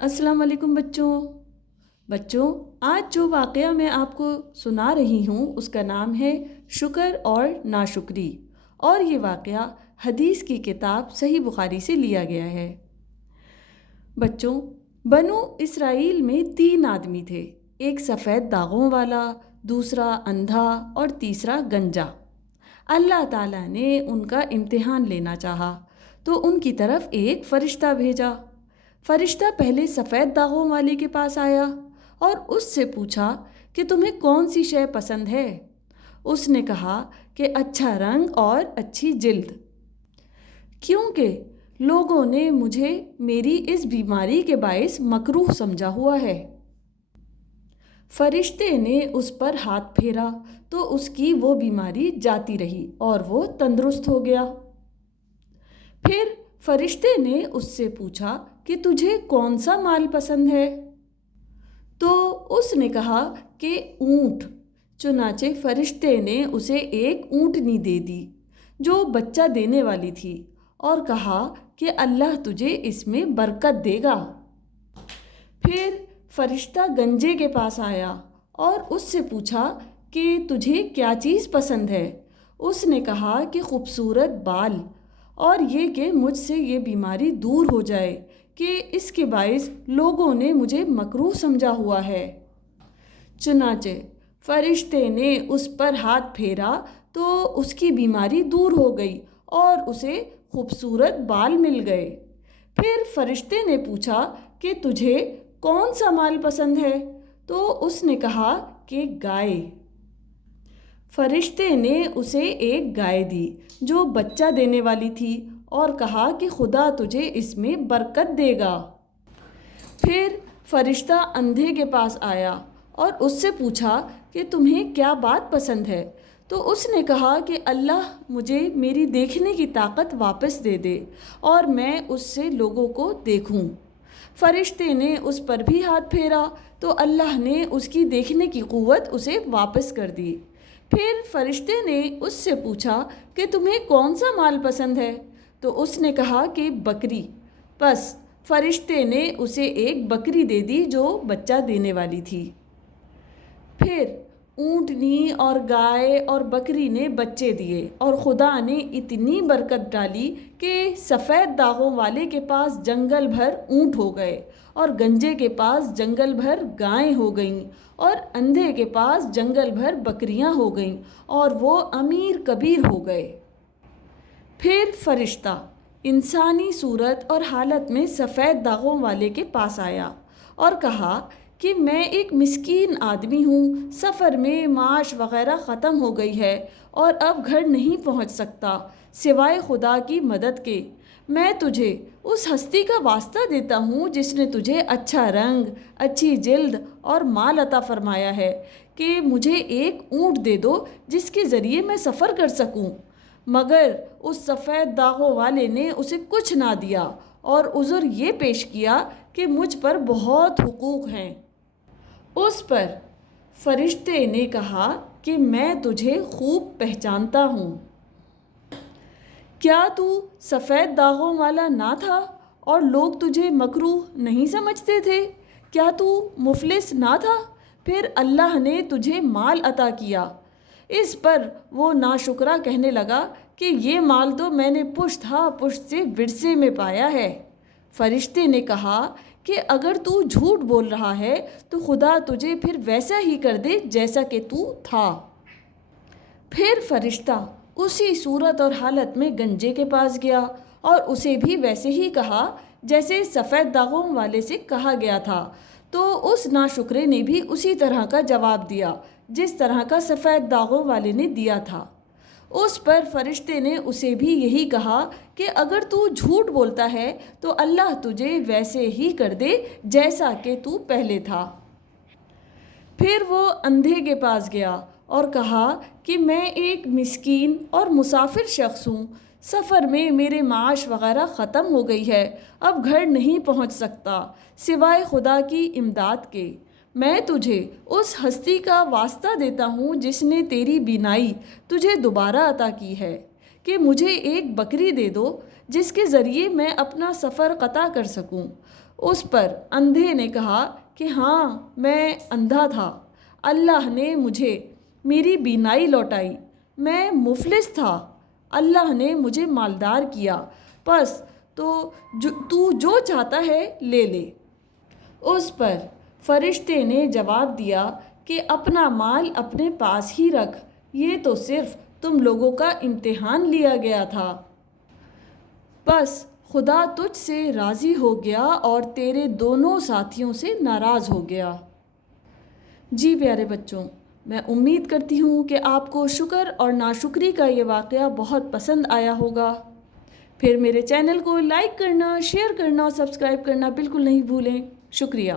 السلام علیکم بچوں آج جو واقعہ میں آپ کو سنا رہی ہوں اس کا نام ہے شکر اور ناشکری، اور یہ واقعہ حدیث کی کتاب صحیح بخاری سے لیا گیا ہے۔ بچوں، بنو اسرائیل میں 3 آدمی تھے، ایک سفید داغوں والا، دوسرا اندھا اور تیسرا گنجا۔ اللہ تعالیٰ نے ان کا امتحان لینا چاہا تو ان کی طرف ایک فرشتہ بھیجا۔ فرشتہ پہلے سفید داغوں والے کے پاس آیا اور اس سے پوچھا کہ تمہیں کون سی شے پسند ہے؟ اس نے کہا کہ اچھا رنگ اور اچھی جلد، کیونکہ لوگوں نے مجھے میری اس بیماری کے باعث مکروہ سمجھا ہوا ہے۔ فرشتے نے اس پر ہاتھ پھیرا تو اس کی وہ بیماری جاتی رہی اور وہ تندرست ہو گیا۔ پھر فرشتے نے اس سے پوچھا کہ تجھے کون سا مال پسند ہے؟ تو اس نے کہا کہ اونٹ۔ چنانچہ فرشتے نے اسے ایک اونٹنی دے دی جو بچہ دینے والی تھی اور کہا کہ اللہ تجھے اس میں برکت دے گا۔ پھر فرشتہ گنجے کے پاس آیا اور اس سے پوچھا کہ تجھے کیا چیز پسند ہے؟ اس نے کہا کہ خوبصورت بال، اور یہ کہ مجھ سے یہ بیماری دور ہو جائے کہ اس کے باعث لوگوں نے مجھے مکروہ سمجھا ہوا ہے۔ چنانچہ فرشتے نے اس پر ہاتھ پھیرا تو اس کی بیماری دور ہو گئی اور اسے خوبصورت بال مل گئے۔ پھر فرشتے نے پوچھا کہ تجھے کون سا مال پسند ہے؟ تو اس نے کہا کہ گائے۔ فرشتے نے اسے ایک گائے دی جو بچہ دینے والی تھی اور کہا کہ خدا تجھے اس میں برکت دے گا۔ پھر فرشتہ اندھے کے پاس آیا اور اس سے پوچھا کہ تمہیں کیا بات پسند ہے؟ تو اس نے کہا کہ اللہ مجھے میری دیکھنے کی طاقت واپس دے دے اور میں اس سے لوگوں کو دیکھوں۔ فرشتے نے اس پر بھی ہاتھ پھیرا تو اللہ نے اس کی دیکھنے کی قوت اسے واپس کر دی۔ پھر فرشتے نے اس سے پوچھا کہ تمہیں کون سا مال پسند ہے؟ تو اس نے کہا کہ بکری۔ پس فرشتے نے اسے ایک بکری دے دی جو بچہ دینے والی تھی۔ پھر اونٹنی اور گائے اور بکری نے بچے دیے اور خدا نے اتنی برکت ڈالی کہ سفید داغوں والے کے پاس جنگل بھر اونٹ ہو گئے اور گنجے کے پاس جنگل بھر گائیں ہو گئیں اور اندھے کے پاس جنگل بھر بکریاں ہو گئیں اور وہ امیر کبیر ہو گئے۔ پھر فرشتہ انسانی صورت اور حالت میں سفید داغوں والے کے پاس آیا اور کہا کہ میں ایک مسکین آدمی ہوں، سفر میں معاش وغیرہ ختم ہو گئی ہے اور اب گھر نہیں پہنچ سکتا سوائے خدا کی مدد کے۔ میں تجھے اس ہستی کا واسطہ دیتا ہوں جس نے تجھے اچھا رنگ، اچھی جلد اور مال عطا فرمایا ہے کہ مجھے ایک اونٹ دے دو جس کے ذریعے میں سفر کر سکوں۔ مگر اس سفید داغوں والے نے اسے کچھ نہ دیا اور عذر یہ پیش کیا کہ مجھ پر بہت حقوق ہیں۔ اس پر فرشتے نے کہا کہ میں تجھے خوب پہچانتا ہوں۔ کیا تو سفید داغوں والا نہ تھا اور لوگ تجھے مکروہ نہیں سمجھتے تھے؟ کیا تو مفلس نہ تھا؟ پھر اللہ نے تجھے مال عطا کیا۔ اس پر وہ ناشکرا کہنے لگا کہ یہ مال تو میں نے پشت سے ورثے میں پایا ہے۔ فرشتے نے کہا کہ اگر تو جھوٹ بول رہا ہے تو خدا تجھے پھر ویسا ہی کر دے جیسا کہ تو تھا۔ پھر فرشتہ اسی صورت اور حالت میں گنجے کے پاس گیا اور اسے بھی ویسے ہی کہا جیسے سفید داغوں والے سے کہا گیا تھا، تو اس ناشکرے نے بھی اسی طرح کا جواب دیا جس طرح کا سفید داغوں والے نے دیا تھا۔ اس پر فرشتے نے اسے بھی یہی کہا کہ اگر تو جھوٹ بولتا ہے تو اللہ تجھے ویسے ہی کر دے جیسا کہ تو پہلے تھا۔ پھر وہ اندھے کے پاس گیا اور کہا کہ میں ایک مسکین اور مسافر شخص ہوں، سفر میں میرے معاش وغیرہ ختم ہو گئی ہے، اب گھر نہیں پہنچ سکتا سوائے خدا کی امداد کے۔ میں تجھے اس ہستی کا واسطہ دیتا ہوں جس نے تیری بینائی تجھے دوبارہ عطا کی ہے کہ مجھے ایک بکری دے دو جس کے ذریعے میں اپنا سفر قطع کر سکوں۔ اس پر اندھے نے کہا کہ ہاں میں اندھا تھا، اللہ نے مجھے میری بینائی لوٹائی، میں مفلس تھا، اللہ نے مجھے مالدار کیا، بس تو جو چاہتا ہے لے لے۔ اس پر فرشتے نے جواب دیا کہ اپنا مال اپنے پاس ہی رکھ، یہ تو صرف تم لوگوں کا امتحان لیا گیا تھا، بس خدا تجھ سے راضی ہو گیا اور تیرے دونوں ساتھیوں سے ناراض ہو گیا۔ جی پیارے بچوں، میں امید کرتی ہوں کہ آپ کو شکر اور ناشکری کا یہ واقعہ بہت پسند آیا ہوگا۔ پھر میرے چینل کو لائک کرنا، شیئر کرنا اور سبسکرائب کرنا بالکل نہیں بھولیں۔ شکریہ۔